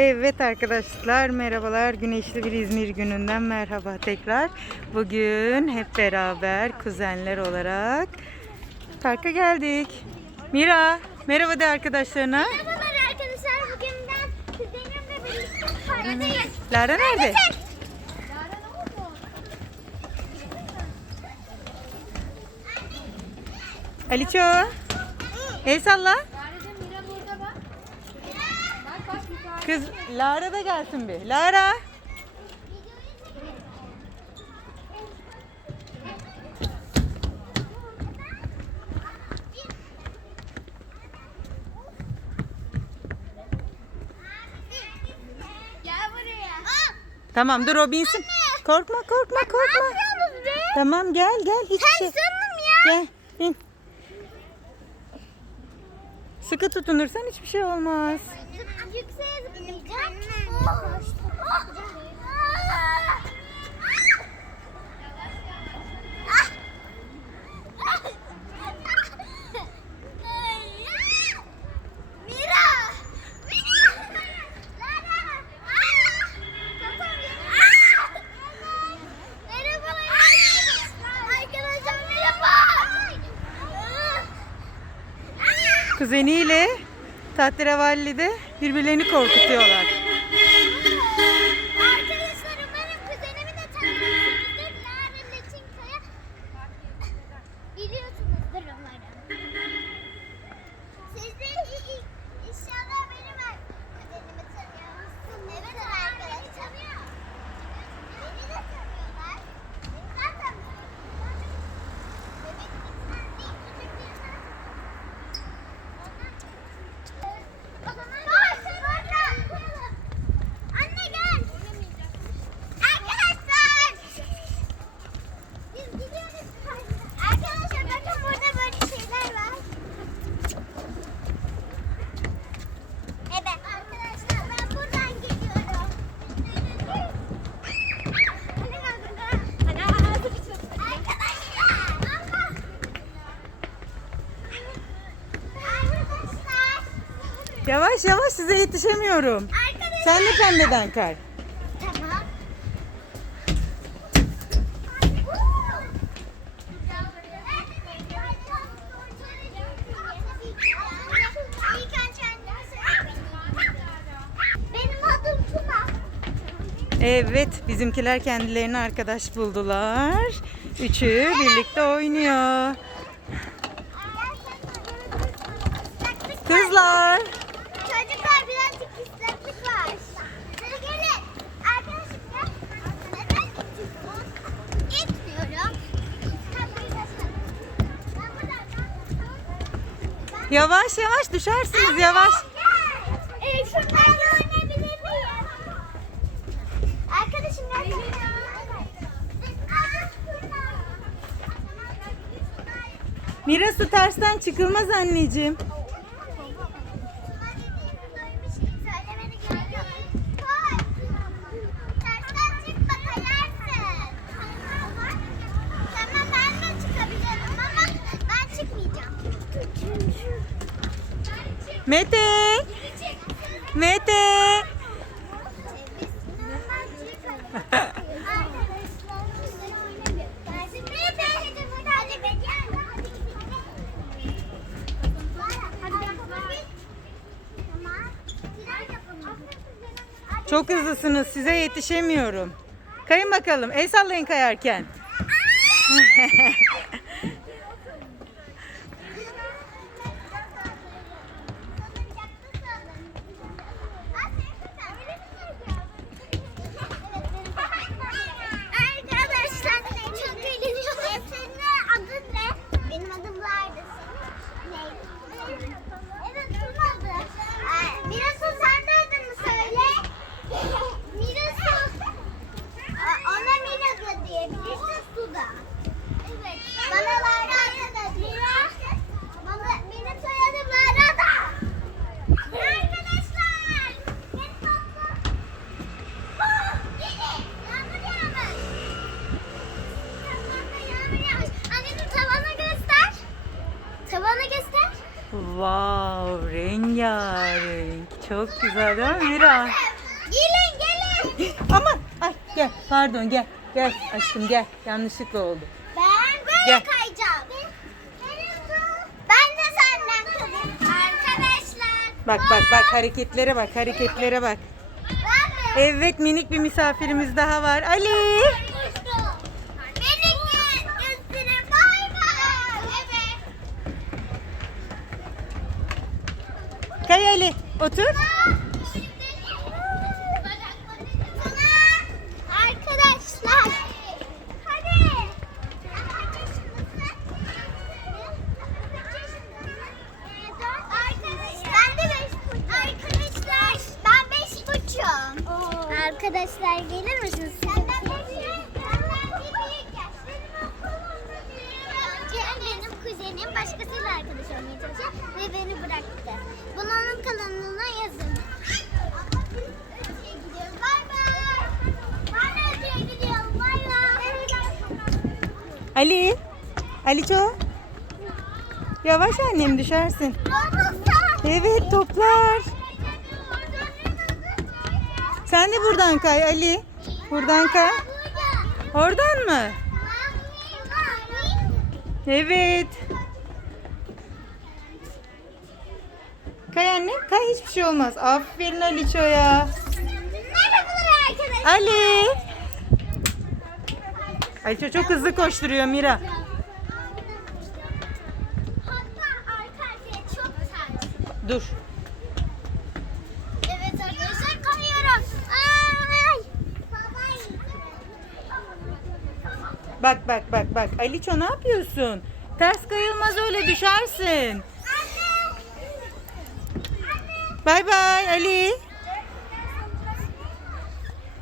Evet arkadaşlar merhabalar. Güneşli bir İzmir gününden merhaba tekrar. Bugün hep beraber kuzenler olarak parka geldik. Mira merhaba de arkadaşlarına. Merhabalar arkadaşlar. Bugün ben kuzenimle birlikte parktayız. Lara nerede? Aliço. El salla. Kız Lara da gelsin bir. Lara. Tamam dur o binsin. Korkma korkma korkma. be? Tamam gel gel hiçbir şey. Ters ya. Gel bin. Sıkı tutunursan hiçbir şey olmaz. Yükseğe zıplayacağım. Kuzeniyle Tahterevalli'de birbirlerini korkutuyorlar. Arkadaşlar umarım kuzenimi de tanıyorsunuzdur. Lara Leçinkaya. Biliyorsunuzdur umarım. Siz de i- i- inşallah benim ar- kuzenimi tanıyorsunuz. Evet arkadaşlar. Tanıyor. Beni de tanıyorlar. Beni zaten Bebek insan değil, çocuk bir insan. O zaman Anne gel. Arkadaşlar. Biz gidiyoruz. Arkadaşlar bakın burada böyle şeyler var. Evet. Arkadaşlar ben buradan gidiyorum. Arkadaşlar. Allah. Arkadaşlar. Yavaş yavaş size yetişemiyorum. Arkadaşlar. Sen de pembeden kay. Tamam. Evet bizimkiler kendilerine arkadaş buldular. Üçü birlikte oynuyor. Kızlar. Yavaş yavaş düşersiniz yavaş. Ee, şunlarla oynayabilir miyim? Arkadaşım gel. Mira su tersten çıkılmaz anneciğim. Tersten çıkma kayarsın. Tamam ben de çıkabilirim ama ben çıkmayacağım. Mete. Mete. Çok hızlısınız size yetişemiyorum. Kayın bakalım. El sallayın kayarken. Wow, rengarenk. Çok güzel değil mi Mira? Gelin gelin. Aman ay gel pardon gel. Gel aşkım gel. Yanlışlıkla oldu. Ben böyle gel. kayacağım. Ben de senden kızım. Arkadaşlar. Bak bak bak hareketlere bak hareketlere bak. Evet minik bir misafirimiz daha var. Ali. Ali otur. Arkadaşlar. Hadi. Arkadaşlar gelir misiniz? Senden benim kuzenim başkasıyla arkadaş olmaya çalışıyor ve beni bıraktı. Bunu onun kanalına yazın. Gidiyoruz. Bay bay. Ben de öteye gidiyorum. Bay bay. Ali. Aliço. Yavaş annem düşersin. Evet toplar. Sen de buradan kay Ali. Buradan kay. Oradan mı? Evet. Kay anne. Kay hiçbir şey olmaz. Aferin Aliço'ya. Ali. Aliço çok hızlı koşturuyor Mira. Hatta arka arkaya çok ters. Dur. Evet arkadaşlar kayıyorum. Ay. Bak bak bak bak. Aliço ne yapıyorsun? Ters kayılmaz öyle düşersin. Bay bay Ali.